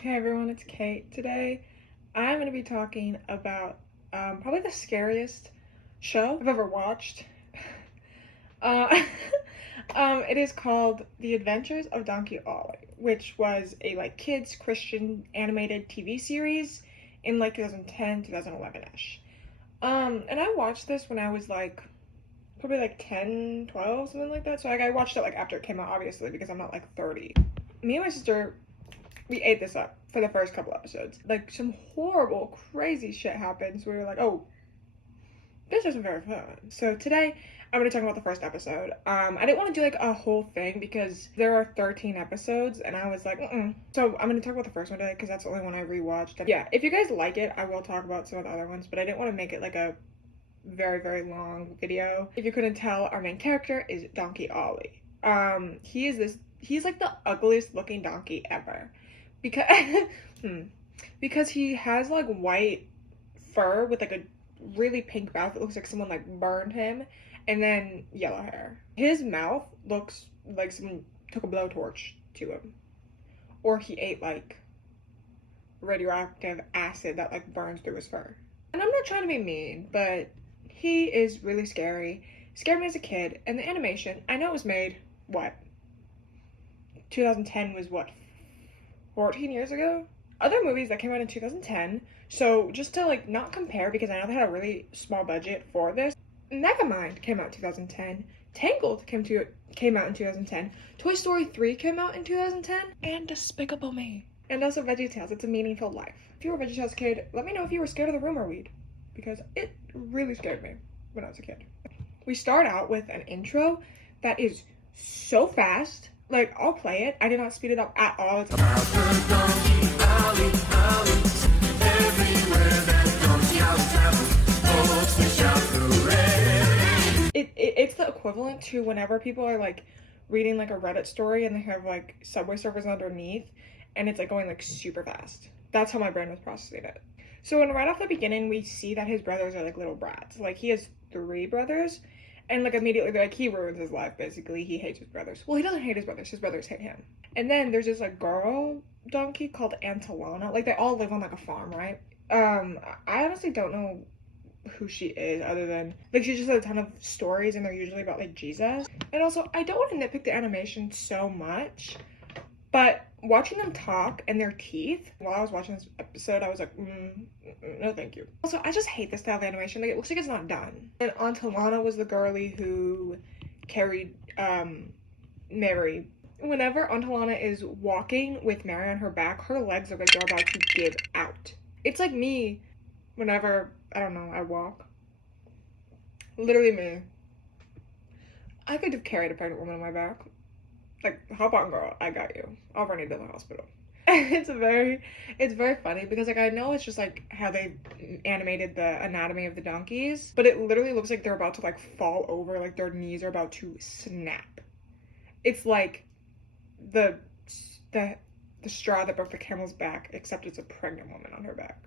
Hey everyone, it's Kate. Today I'm going to be talking about probably the scariest show I've ever watched. Uh, it is called The Adventures of Donkey Ollie, which was a kids Christian animated TV series in 2010, 2011-ish. And I watched this when I was probably 10, 12, something like that. So I watched it after it came out, obviously, because I'm not 30. Me and my sister, we ate this up for the first couple episodes. Some horrible, crazy shit happens. We were like, oh, this isn't very fun. So today, I'm gonna talk about the first episode. I didn't want to do a whole thing because there are 13 episodes, and I was like, So I'm gonna talk about the first one today because that's the only one I rewatched. And yeah, if you guys like it, I will talk about some of the other ones, but I didn't want to make it a very, very long video. If you couldn't tell, our main character is Donkey Ollie. He's the ugliest looking donkey ever. Because because he has white fur with a really pink mouth. It looks like someone burned him, and then yellow hair. His mouth looks like someone took a blowtorch to him, or he ate radioactive acid that burns through his fur. And I'm not trying to be mean, but he is really scary. Scared me as a kid. And the animation, I know it was made, what, 2010 was what, 14 years ago? Other movies that came out in 2010, so just to not compare, because I know they had a really small budget for this. Megamind came out in 2010. Tangled came out in 2010. Toy Story 3 came out in 2010. And Despicable Me. And also VeggieTales, It's a Meaningful Life. If you were a VeggieTales kid, let me know if you were scared of the rumor weed, because it really scared me when I was a kid. We start out with an intro that is so fast. I'll play it. I did not speed it up at all. It's the equivalent to whenever people are reading a Reddit story and they have subway surfers underneath, and it's going super fast. That's how my brain was processing it. So right off the beginning, we see that his brothers are little brats. He has 3 brothers. And immediately they're he ruins his life, basically. He hates his brothers. Well, he doesn't hate his brothers hate him. And then there's this girl donkey called Antalana. They all live on a farm, right? I honestly don't know who she is, other than she just has a ton of stories, and they're usually about Jesus. And also, I don't want to nitpick the animation so much, but watching them talk and their teeth while I was watching this episode, I was like, no thank you. Also, I just hate this style of animation. It looks like it's not done. And Antalana was the girlie who carried Mary. Whenever Antalana is walking with Mary on her back, her legs look like they're about to give out. It's like me whenever, I don't know, I walk. Literally me. I could have carried a pregnant woman on my back. Hop on, girl, I got you. I'll run you to the hospital. It's very funny because I know it's just how they animated the anatomy of the donkeys, but it literally looks like they're about to fall over, their knees are about to snap. It's the straw that broke the camel's back, except it's a pregnant woman on her back.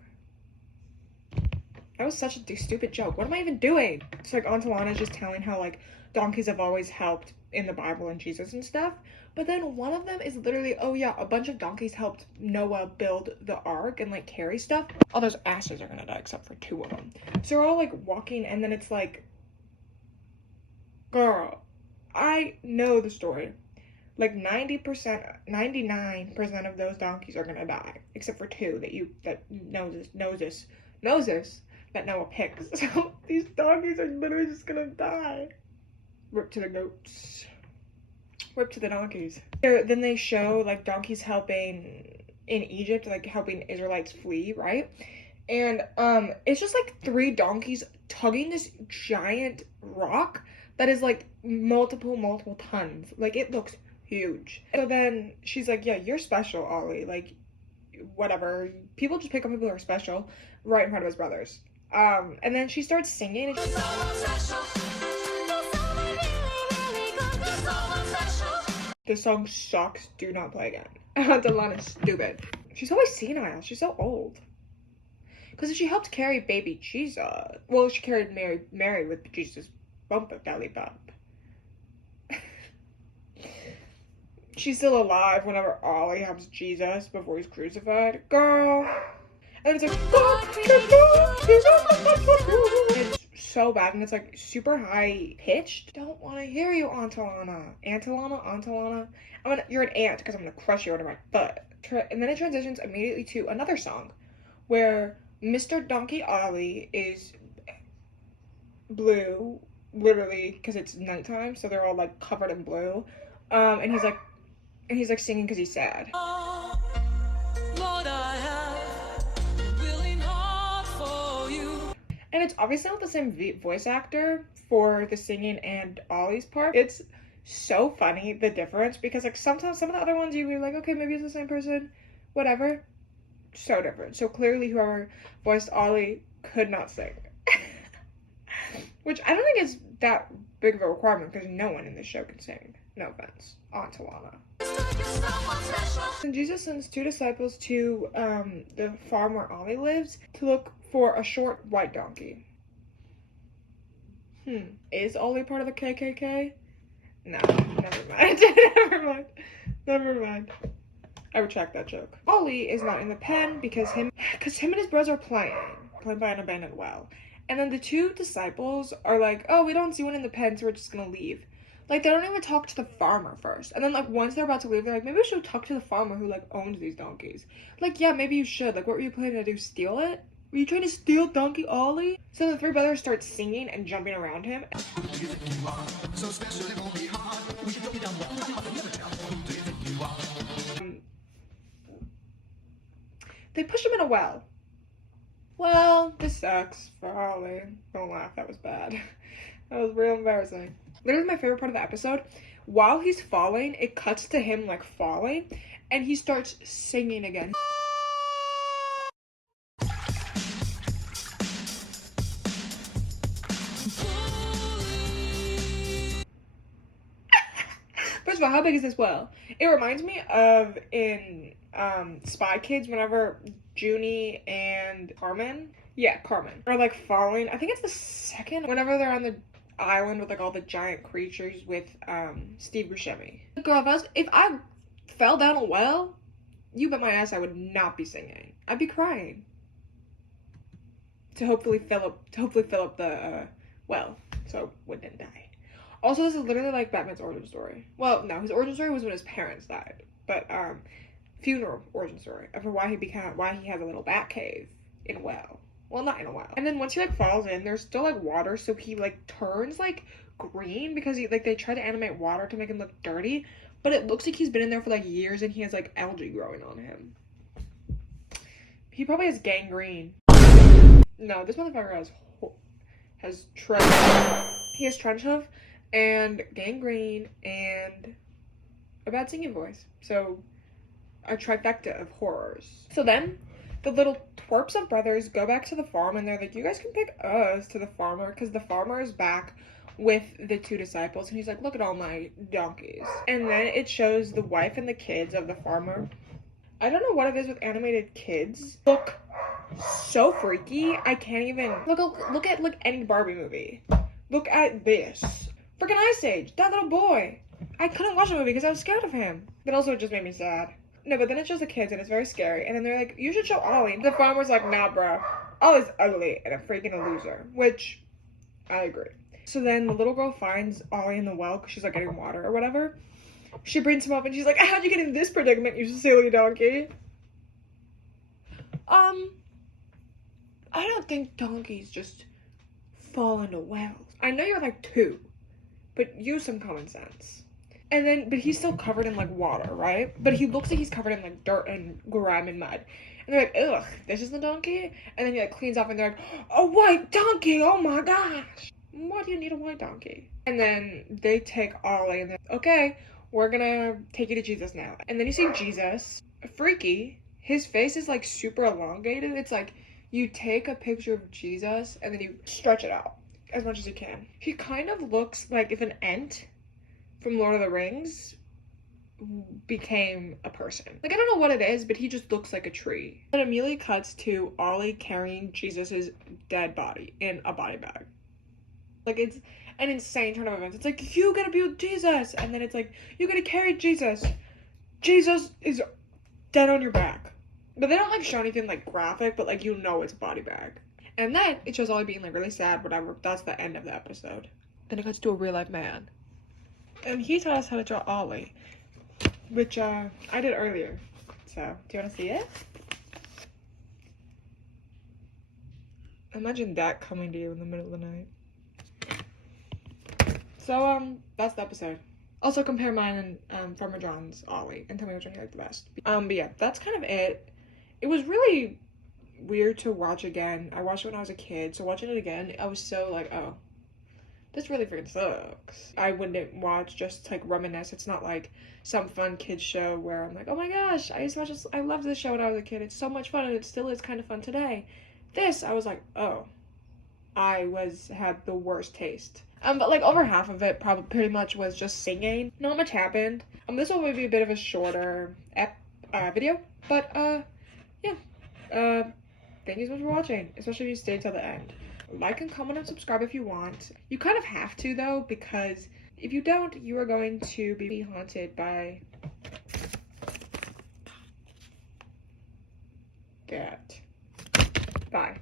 That was such a stupid joke. What am I even doing? It's Aunt Alana's just telling how donkeys have always helped in the Bible and Jesus and stuff. But then one of them is literally, oh yeah, a bunch of donkeys helped Noah build the ark and carry stuff. All those asses are gonna die except for 2 of them. So they're all walking, and then it's girl, I know the story. 90%, 99% of those donkeys are gonna die, except for 2 that Noah picks. So these donkeys are literally just gonna die. Rip to the goats. Rip to the donkeys. Then they show donkeys helping in Egypt, helping Israelites flee, right? And it's just 3 donkeys tugging this giant rock that is multiple tons. It looks huge. So then she's like, yeah, you're special, Ollie. Whatever. People just pick up people who are special right in front of his brothers. And then she starts singing. And this song sucks. Do not play again. Delana's stupid. She's always senile. She's so old. Because she helped carry baby Jesus. Well, she carried Mary with Jesus' bump of belly bump. she's still alive whenever Ollie helps Jesus before he's crucified. Girl. And it's like, it's so bad, and it's like super high pitched. Don't want to hear you, Antolana. Antolana. You're an ant because I'm gonna crush you under my butt. And then it transitions immediately to another song where Mr. Donkey Ollie is blue, literally, because it's nighttime, so they're all like covered in blue. And he's like singing because he's sad. And it's obviously not the same voice actor for the singing and Ollie's part. It's so funny, the difference, because like sometimes some of the other ones you'd be like, okay, maybe it's the same person, whatever. So different. So clearly whoever voiced Ollie could not sing. Which I don't think is that big of a requirement because no one in this show can sing. No offense. Antolana. And Jesus sends 2 disciples to the farm where Ollie lives to look for a short white donkey. Is Ollie part of the KKK? No, never mind. never mind. I retract that joke. Ollie is not in the pen because him and his bros are playing by an abandoned well. And then the 2 disciples are like, oh, we don't see one in the pen, so we're just gonna leave. Like, they don't even talk to the farmer first. And then, like, once they're about to leave, they're like, maybe we should talk to the farmer who, like, owns these donkeys. Like, yeah, maybe you should. Like, what were you planning to do, steal it? Were you trying to steal Donkey Ollie? So the 3 brothers start singing and jumping around him. They push him in a well. Well, this sucks for Ollie. Don't laugh, that was bad. That was real embarrassing. Literally my favorite part of the episode, while he's falling, it cuts to him like falling, and he starts singing again. First of all, how big is this well? It reminds me of in Spy Kids whenever Junie and Carmen are like falling. I think it's the second whenever they're on the island with like all the giant creatures with Steve Buscemi. Girl, if I fell down a well, you bet my ass I would not be singing. I'd be crying. To hopefully fill up the well, so I wouldn't die. Also, this is literally like Batman's origin story. Well, no, his origin story was when his parents died, but funeral origin story of why he has a little bat cave in a well. Well, not in a well. And then once he like falls in, there's still like water, so he like turns like green because they try to animate water to make him look dirty, but it looks like he's been in there for like years and he has like algae growing on him. He probably has gangrene. No, this motherfucker has trench. He has trench hoof and gangrene and a bad singing voice. So a trifecta of horrors. So then the little twerps of brothers go back to the farm and they're like, you guys can pick us to the farmer because the farmer is back with the 2 disciples and he's like, look at all my donkeys. And then it shows the wife and the kids of the farmer. I don't know what it is with animated kids. Look so freaky. I can't even look at any Barbie movie. Look at this. Freaking Ice Age, that little boy. I couldn't watch the movie because I was scared of him. But also it just made me sad. No, but then it shows the kids and it's very scary. And then they're like, you should show Ollie. The farmer's like, nah, bro. Ollie's ugly and a freaking loser. Which, I agree. So then the little girl finds Ollie in the well because she's like getting water or whatever. She brings him up and she's like, how'd you get in this predicament, you silly donkey? I don't think donkeys just fall into wells. I know you're like 2, but use some common sense. And then, but he's still covered in like water, right? But he looks like he's covered in like dirt and grime and mud. And they're like, ugh, this is the donkey? And then he like cleans off and they're like, a white donkey, oh my gosh. Why do you need a white donkey? And then they take Ollie and they're like, okay, we're gonna take you to Jesus now. And then you see Jesus, freaky. His face is like super elongated. It's like you take a picture of Jesus and then you stretch it out as much as you can. He kind of looks like if an Ent from Lord of the Rings became a person. Like, I don't know what it is, but he just looks like a tree. It immediately cuts to Ollie carrying Jesus's dead body in a body bag. Like, it's an insane turn of events. It's like, you gotta be with Jesus, and then it's like, you gotta carry Jesus Jesus is dead on your back. But they don't like show anything like graphic, but like you know it's a body bag. And then it shows Ollie being like really sad, whatever. That's the end of the episode. Then it cuts to a real life man. And he taught us how to draw Ollie, which I did earlier. So, do you want to see it? Imagine that coming to you in the middle of the night. So, that's the episode. Also compare mine and Farmer John's Ollie and tell me which one you like the best. But yeah, that's kind of it. It was really weird to watch again. I watched it when I was a kid, so watching it again, I was so like, oh, this really freaking sucks. I wouldn't watch just to, like, reminisce. It's not like some fun kids show where I'm like, oh my gosh, I used to watch this. I loved this show when I was a kid. It's so much fun, and it still is kind of fun today. This, I was like, oh, I had the worst taste. But like over half of it probably pretty much was just singing. Not much happened. This will be a bit of a shorter video, but yeah. Thank you so much for watching, especially if you stayed till the end. Like and comment and subscribe if you want. You kind of have to though, because if you don't, you are going to be haunted by that. Bye.